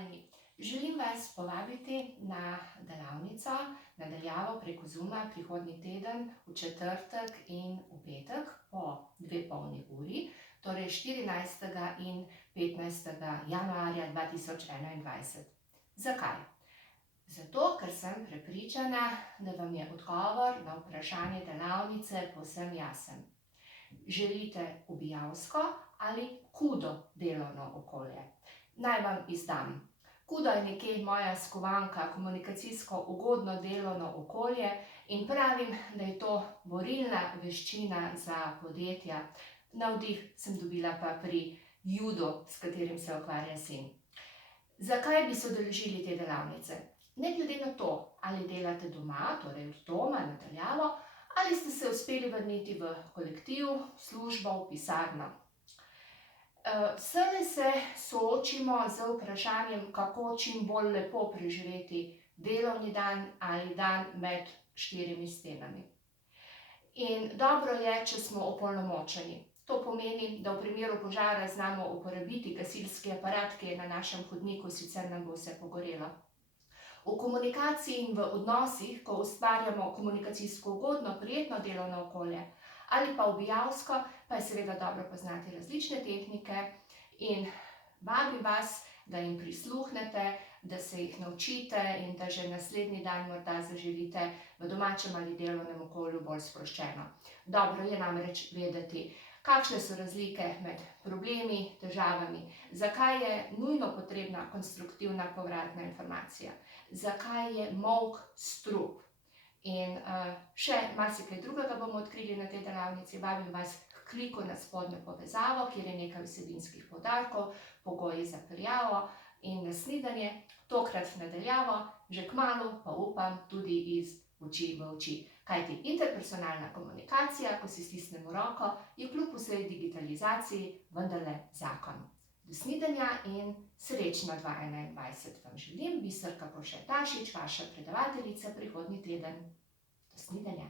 Pozdravljeni! Želim vas povabiti na delavnico, na daljavo preko Zooma prihodnji teden v četrtek in v petek po 2 polni uri, torej 14. in 15. januarja 2021. Zakaj? Zato, ker sem prepričana, da vam je odgovor na vprašanje delavnice povsem jasen. Želite ubijalsko ali kudo delovno okolje? Naj vam izdam. Kudo je nekje moja skovanka, komunikacijsko ugodno delovno okolje in pravim, da je to borilna veščina za podjetja. Navdih sem dobila pa pri judu, s katerim se ukvarja sin. Zakaj bi se udeležili te delavnice? Ne glede na to, ali delate doma, torej od doma na daljavo, ali ste se uspeli vrniti v kolektiv, službo, v pisarno. Vselej se soočimo z vprašanjem, kako čim bolj lepo preživeti delovni dan ali dan med 4 stenami. In dobro je, če smo opolnomočeni. To pomeni, da v primeru požara znamo uporabiti gasilski aparat, ki je na našem hodniku, sicer nam bo vse pogorelo. V komunikaciji in v odnosih, ko ustvarjamo komunikacijsko ugodno, prijetno delovno okolje, ali pa ubijalsko, pa je seveda dobro poznati različne tehnike in vabim vas, da jim prisluhnete, da se jih naučite in da že naslednji dan morda zaživite v domačem ali delovnem okolju bolj sproščeno. Dobro je namreč vedeti, kakšne so razlike med problemi, težavami, zakaj je nujno potrebna konstruktivna povratna informacija, zakaj je molk strup. In še marsikaj drugega bomo odkrili na tej delavnici. Vabim vas k kliku na spodnjo povezavo, kjer je nekaj vsebinskih poudarkov, pogoji za prijavo in na snidenje, tokrat na daljavo, že kmalu pa upam tudi iz oči v oči. Kajti interpersonalna komunikacija, ko si stisnemo roko, je kljub vsej digitalizaciji vendarle zakon. Do snidenja in srečno 2021 vam želim, Biserka Košet Tašič, vaša predavateljica prihodnji teden. Do snidenja!